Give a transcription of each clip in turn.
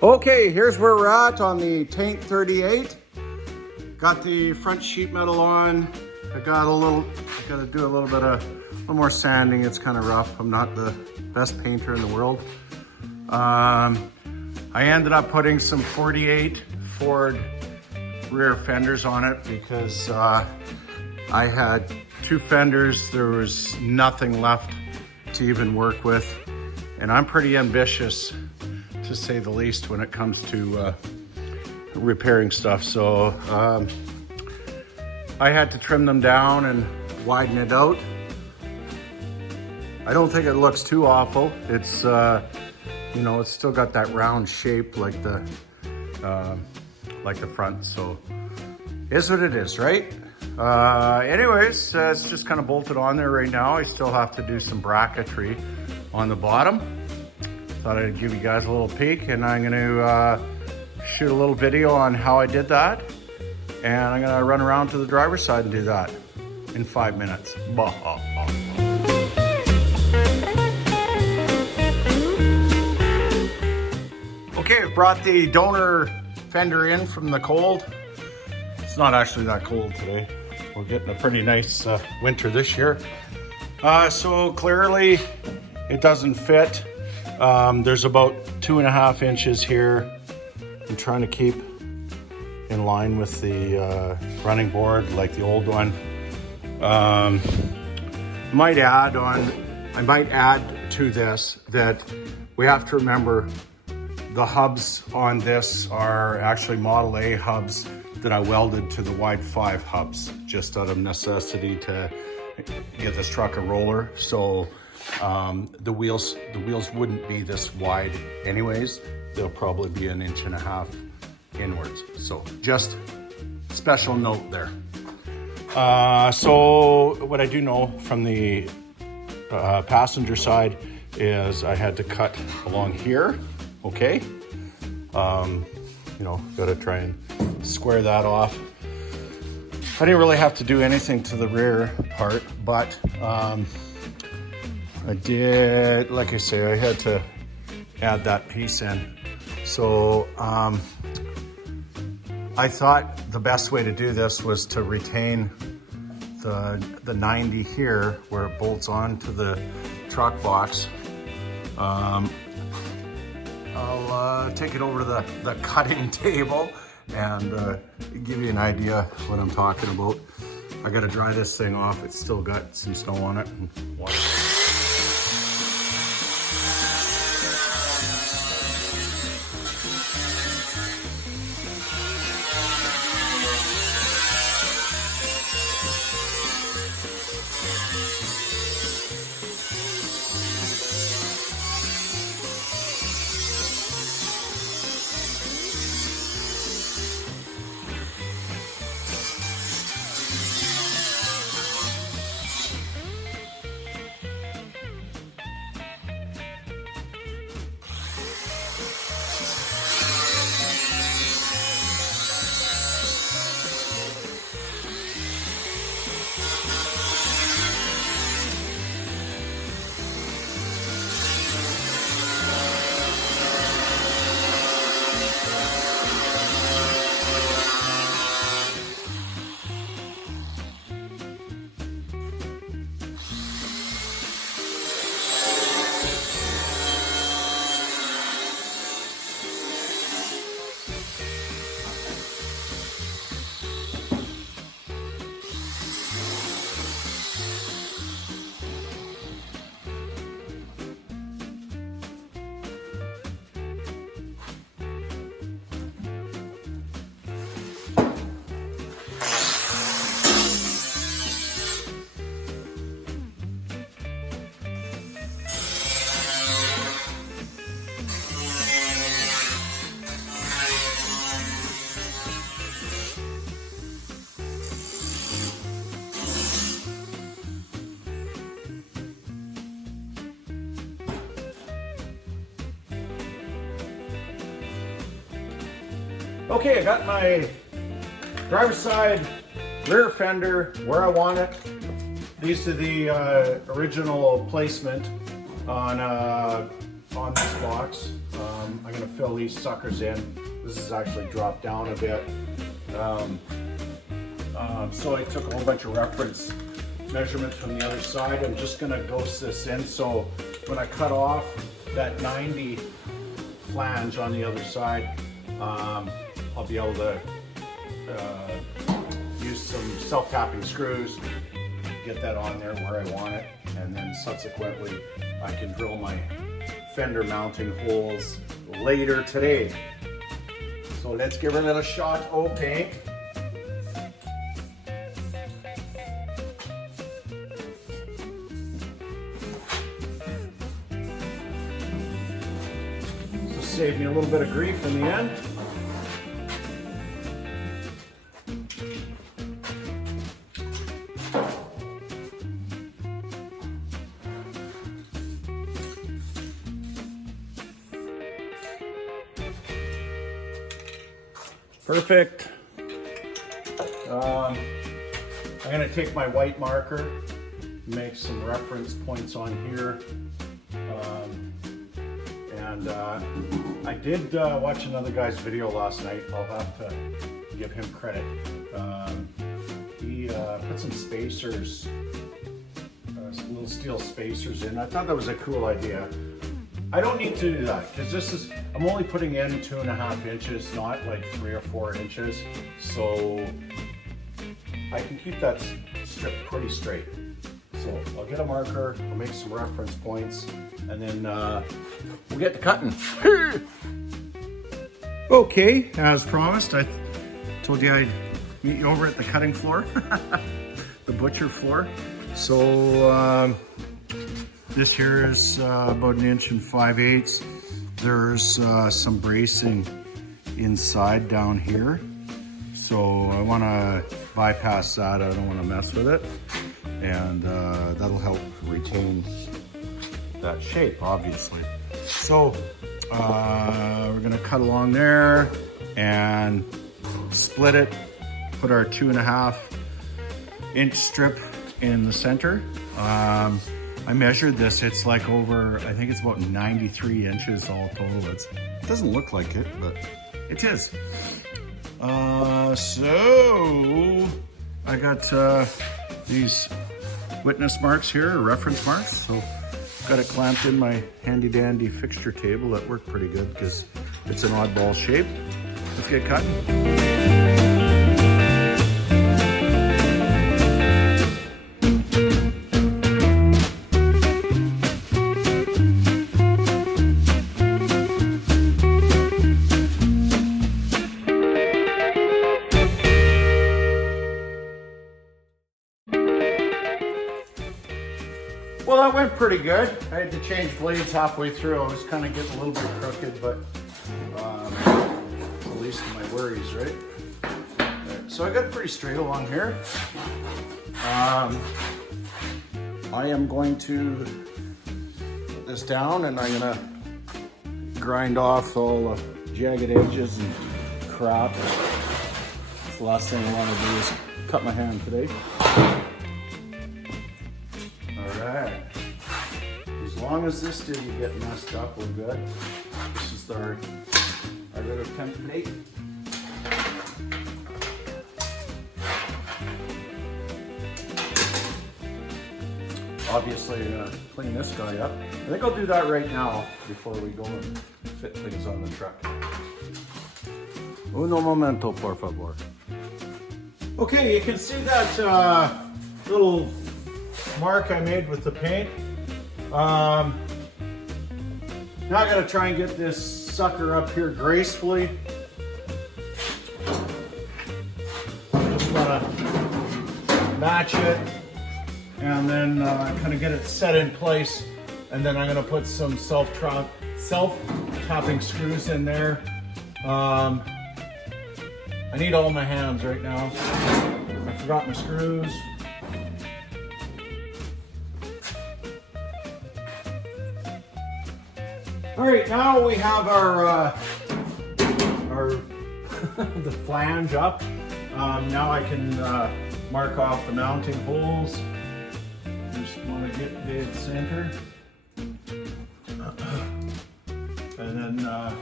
Okay, here's where we're at on the Tank 38. Got the front sheet metal on. I gotta do a little more sanding. It's kind of rough. I'm not the best painter in the world. I ended up putting some 48 Ford rear fenders on it because I had two fenders. There was nothing left to even work with. And I'm pretty ambitious, to say the least, when it comes to repairing stuff. So I had to trim them down and widen it out. I don't think it looks too awful. It's you know, it's still got that round shape like the front. So is what it is, right? Anyways, it's just kind of bolted on there right now. I still have to do some bracketry on the bottom. Thought I'd give you guys a little peek, and I'm gonna shoot a little video on how I did that. And I'm gonna run around to the driver's side and do that in 5 minutes. Okay, I've brought the donor fender in from the cold. It's not actually that cold today. We're getting a pretty nice winter this year. So clearly it doesn't fit. There's about 2.5 inches here. I'm trying to keep in line with the running board like the old one. I might add to this that we have to remember the hubs on this are actually Model A hubs that I welded to the wide 5 hubs just out of necessity to get this truck a roller. So the wheels wouldn't be this wide anyways. They'll probably be 1.5 inches inwards. So just special note there. So what I do know from the passenger side is I had to cut along here. Okay. You know, gotta try and square that off. I didn't really have to do anything to the rear part, but I did, like I say, I had to add that piece in. So I thought the best way to do this was to retain the 90 here where it bolts on to the truck box. I'll take it over to the cutting table and give you an idea what I'm talking about. I gotta dry this thing off. It's still got some snow on it and water. Okay, I got my driver's side rear fender where I want it. These are the original placement on on this box. I'm going to fill these suckers in. This is actually dropped down a bit. So I took a whole bunch of reference measurements from the other side. I'm just going to ghost this in, so when I cut off that 90 flange on the other side, I'll be able to use some self-tapping screws, get that on there where I want it, and then subsequently I can drill my fender mounting holes later today. So let's give her a little shot of paint. So save me a little bit of grief in the end. Perfect. I'm going to take my white marker, make some reference points on here. I did watch another guy's video last night. I'll have to give him credit. He put some spacers, some little steel spacers in. I thought that was a cool idea. I don't need to do that because this is, I'm only putting in 2.5 inches, not like 3 or 4 inches. So I can keep that strip pretty straight. So I'll get a marker, I'll make some reference points, and then we'll get to cutting. Okay, as promised, I told you I'd meet you over at the cutting floor, the butcher floor. So this here is about 1 5/8 inches. There's some bracing inside down here. So I want to bypass that. I don't want to mess with it. And that'll help retain that shape, obviously. So we're gonna cut along there and split it, put our 2.5 inch strip in the center. I measured this, it's like over, I think it's about 93 inches all total. It doesn't look like it, but it is. So I got these witness marks here, reference marks. So got it clamped in my handy dandy fixture table. That worked pretty good because it's an oddball shape. Let's get cutting. Well, that went pretty good. I had to change blades halfway through. I was kind of getting a little bit crooked, but the least of my worries, right? So I got it pretty straight along here. I am going to put this down and I'm gonna grind off all the jagged edges and crap. That's the last thing I want to do is cut my hand today. Alright, as long as this didn't get messed up, we're good. This is our little template. Obviously, clean this guy up. I think I'll do that right now before we go and fit things on the truck. Uno momento, por favor. Okay, you can see that little mark I made with the paint. Now I gotta try and get this sucker up here gracefully. Just wanna match it and then kind of get it set in place. And then I'm gonna put some self-tapping screws in there. I need all my hands right now. I forgot my screws. All right, now we have our the flange up. Now I can mark off the mounting holes. Just want to get dead center. then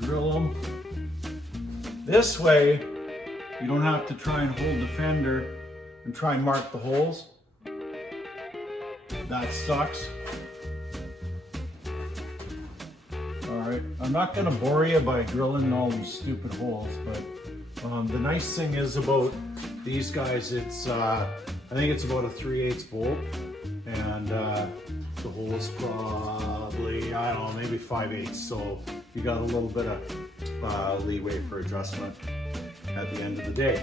drill them. This way, you don't have to try and hold the fender and try and mark the holes. That sucks. Alright, I'm not going to bore you by drilling all these stupid holes, but the nice thing is about these guys, it's I think it's about a 3/8 bolt, and the hole is probably, I don't know, maybe 5/8, so you got a little bit of leeway for adjustment at the end of the day.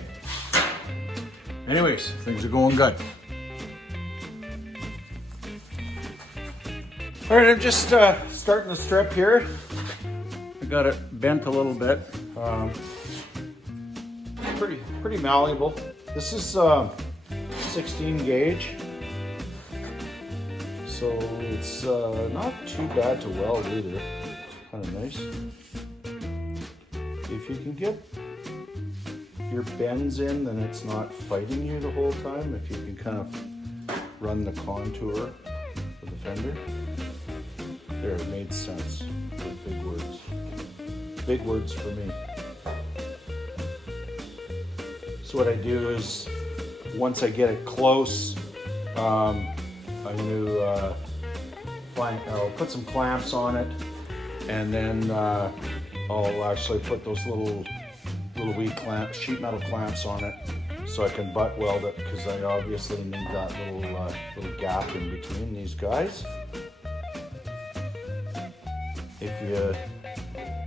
Anyways, things are going good. All right, I'm just starting the strip here. I got it bent a little bit. Pretty malleable. This is 16 gauge, so it's not too bad to weld either. Kind of nice. If you can get your bends in, then it's not fighting you the whole time. If you can kind of run the contour of the fender. There, it made sense with big words. Big words for me. So what I do is, once I get it close, I'm going to I'll put some clamps on it, and then I'll actually put those little wee sheet metal clamps on it, so I can butt weld it, because I obviously need that little gap in between these guys. If you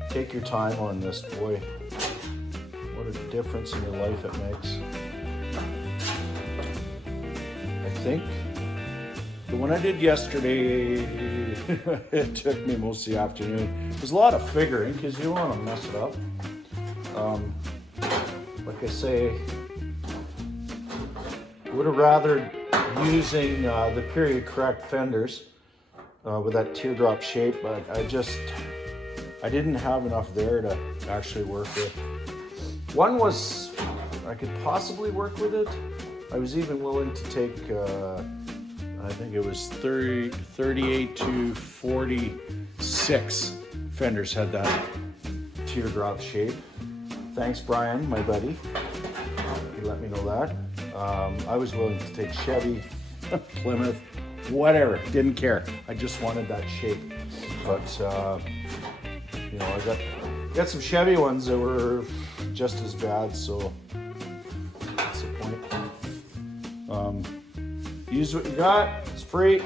take your time on this, boy, what a difference in your life it makes. I think the one I did yesterday, it took me most of the afternoon. There's a lot of figuring, because you don't want to mess it up. Like I say, would have rather using the period correct fenders with that teardrop shape, but I didn't have enough there to actually work with. One was, I could possibly work with it. I was even willing to take, I think it was 38 to 46 fenders had that teardrop shape. Thanks, Brian, my buddy. He let me know that. I was willing to take Chevy, Plymouth, whatever, didn't care. I just wanted that shape. But, you know, I got some Chevy ones that were just as bad, so that's the point. Use what you got, it's free.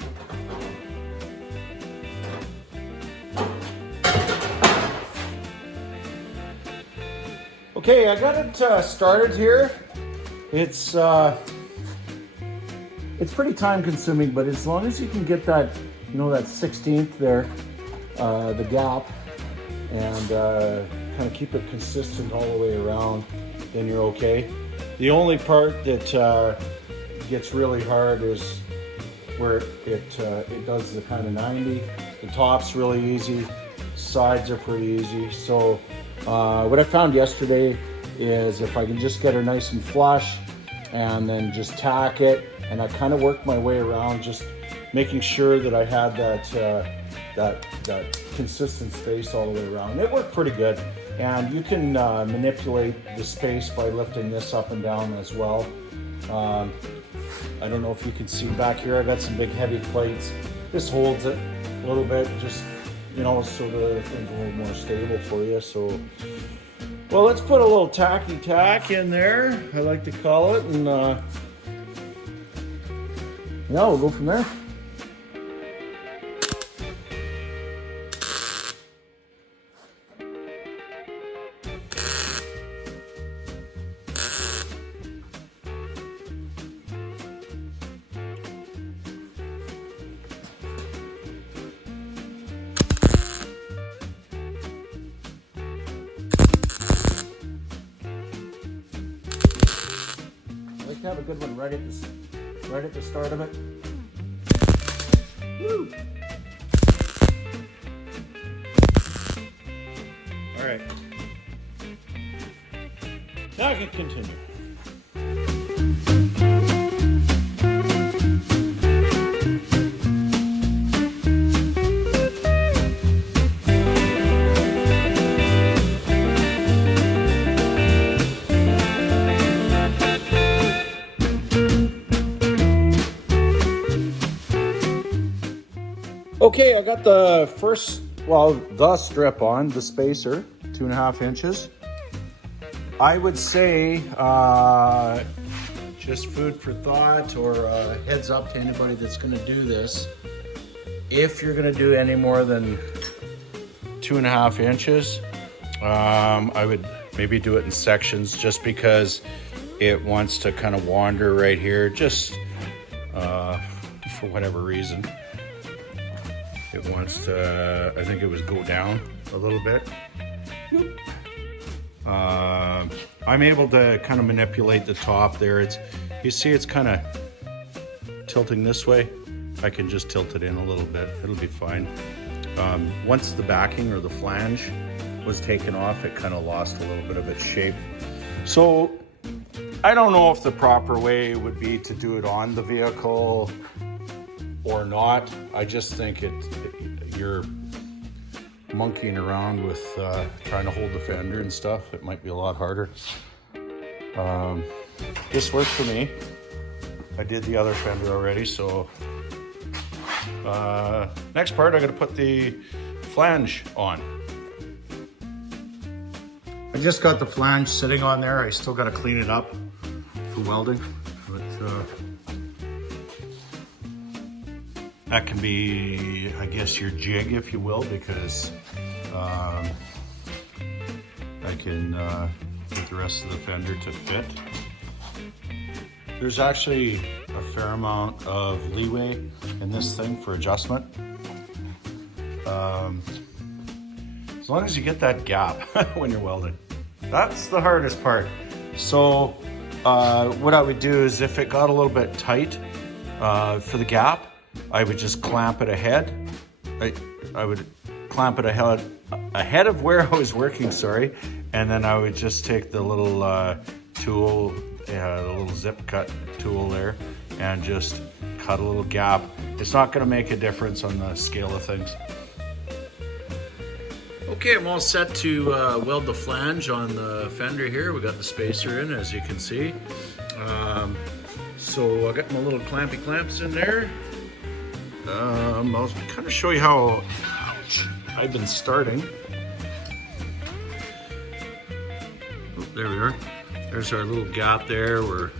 Okay, I got it started here. It's pretty time consuming, but as long as you can get that, you know, that 16th there, the gap, and kind of keep it consistent all the way around, then you're okay. The only part that gets really hard is where it does the kind of 90. The top's really easy, sides are pretty easy. So what I found yesterday is if I can just get her nice and flush and then just tack it, and I kind of worked my way around, just making sure that I had that consistent space all the way around. It worked pretty good, and you can manipulate the space by lifting this up and down as well. I don't know if you can see back here, I got some big heavy plates. This holds it a little bit, just, you know, so the thing's a little more stable for you. So, well, let's put a little tacky tack in there, I like to call it, and yeah, we'll go from there. To have a good one right at the start of it. Woo! All right. Now I can continue. Okay, I got the the strip on, the spacer, 2.5 inches. I would say, just food for thought, or heads up to anybody that's gonna do this. If you're gonna do any more than 2.5 inches, I would maybe do it in sections, just because it wants to kind of wander right here, just for whatever reason. It wants to, I think it was go down a little bit. I'm able to kind of manipulate the top there. You see it's kind of tilting this way. I can just tilt it in a little bit. It'll be fine. Once the backing or the flange was taken off, it kind of lost a little bit of its shape. So I don't know if the proper way would be to do it on the vehicle or not. I just think you're monkeying around with trying to hold the fender and stuff. It might be a lot harder. This works for me. I did the other fender already, so next part, I got to put the flange on. I just got the flange sitting on there. I still got to clean it up for welding, but that can be, I guess, your jig, if you will, because I can get the rest of the fender to fit. There's actually a fair amount of leeway in this thing for adjustment. As long as you get that gap when you're welding. That's the hardest part. So what I would do is, if it got a little bit tight for the gap, I would just clamp it ahead. I would clamp it ahead of where I was working, sorry. And then I would just take the little tool, the little zip cut tool there, and just cut a little gap. It's not gonna make a difference on the scale of things. Okay, I'm all set to weld the flange on the fender here. We got the spacer in, as you can see. So I got my little clampy clamps in there. I'll kind of show you how I've been starting. Oh, there we are. There's our little gap there. We're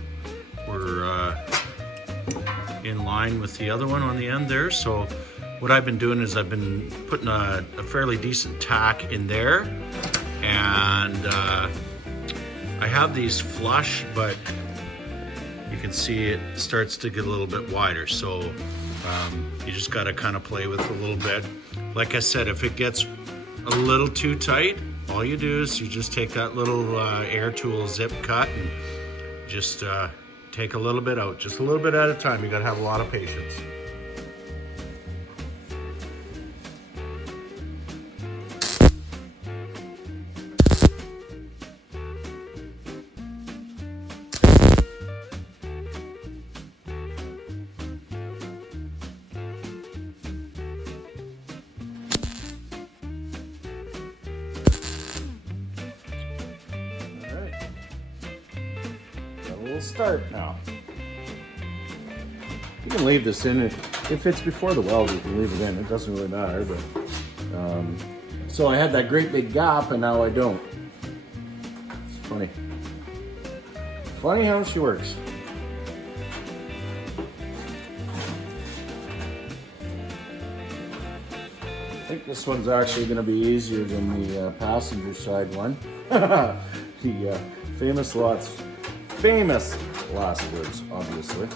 in line with the other one on the end there. So what I've been doing is I've been putting a fairly decent tack in there, and I have these flush, but you can see it starts to get a little bit wider. So you just got to kind of play with it a little bit. Like I said, if it gets a little too tight, all you do is you just take that little air tool zip cut and just take a little bit out, just a little bit at a time. You got to have a lot of patience. We'll start now. You can leave this in. If it's before the weld, you can leave it in. It doesn't really matter, but so I had that great big gap, and now I don't. It's funny. Funny how she works. I think this one's actually going to be easier than the passenger side one. The famous last words, obviously.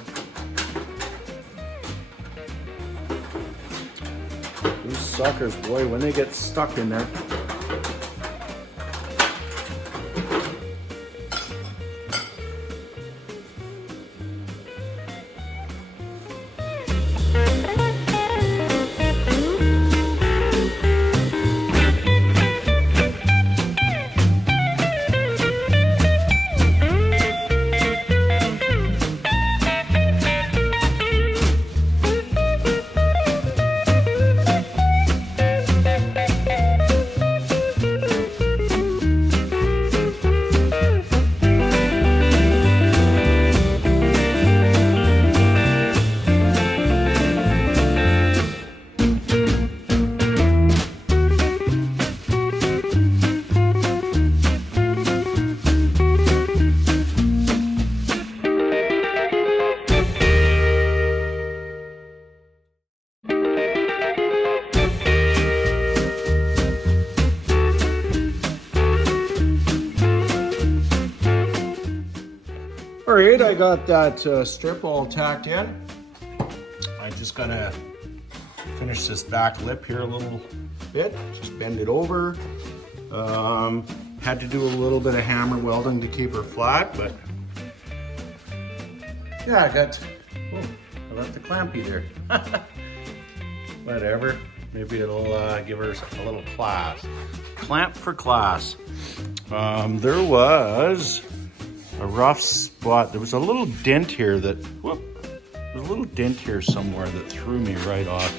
These suckers, boy, when they get stuck in there. right, I got that strip all tacked in. I just gotta finish this back lip here a little bit, just bend it over. Had to do a little bit of hammer welding to keep her flat, but yeah, I left the clampy there. Whatever, maybe it'll give her a little class. Clamp for class. There was a rough spot. There was a little dent here that, there's a little dent here somewhere that threw me right off.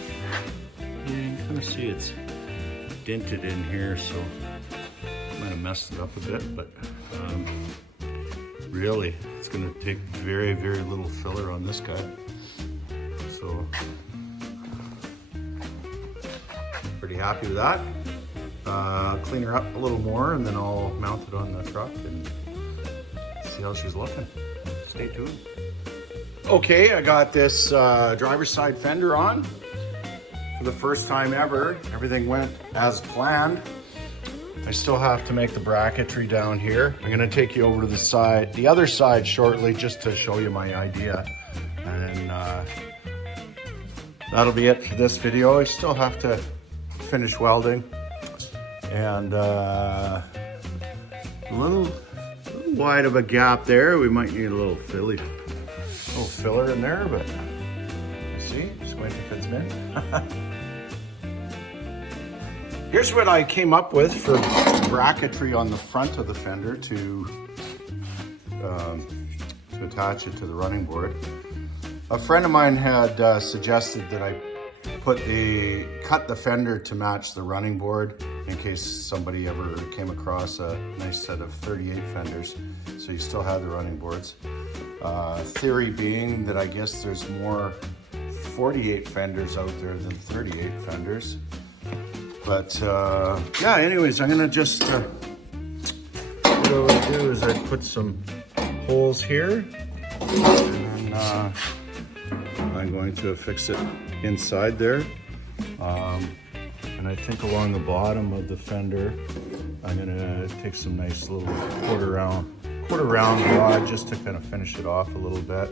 You can kind of see it's dented in here, so might have messed it up a bit, but really, it's gonna take very, very little filler on this guy. So, pretty happy with that. Clean her up a little more and then I'll mount it on the truck and see how she's looking. Stay tuned. Okay, I got this driver's side fender on for the first time ever. Everything went as planned. I still have to make the bracketry down here. I'm gonna take you over to the other side shortly just to show you my idea. And that'll be it for this video. I still have to finish welding. And a little wide of a gap there. We might need a little filler in there, but you see, squint if it's in. Here's what I came up with for bracketry on the front of the fender to attach it to the running board. A friend of mine had suggested that I cut the fender to match the running board in case somebody ever came across a nice set of 38 fenders, so you still have the running boards. Theory being that I guess there's more 48 fenders out there than 38 fenders. But yeah, anyways, I'm gonna just, what I would do is I'd put some holes here, and I'm going to affix it inside there. And I think along the bottom of the fender, I'm gonna take some nice little quarter round rod just to kind of finish it off a little bit.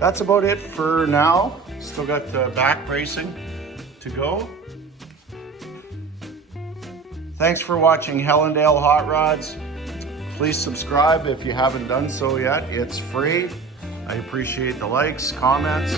That's about it for now. Still got the back bracing to go. Thanks for watching Hellendale Hot Rods. Please subscribe if you haven't done so yet. It's free. I appreciate the likes, comments.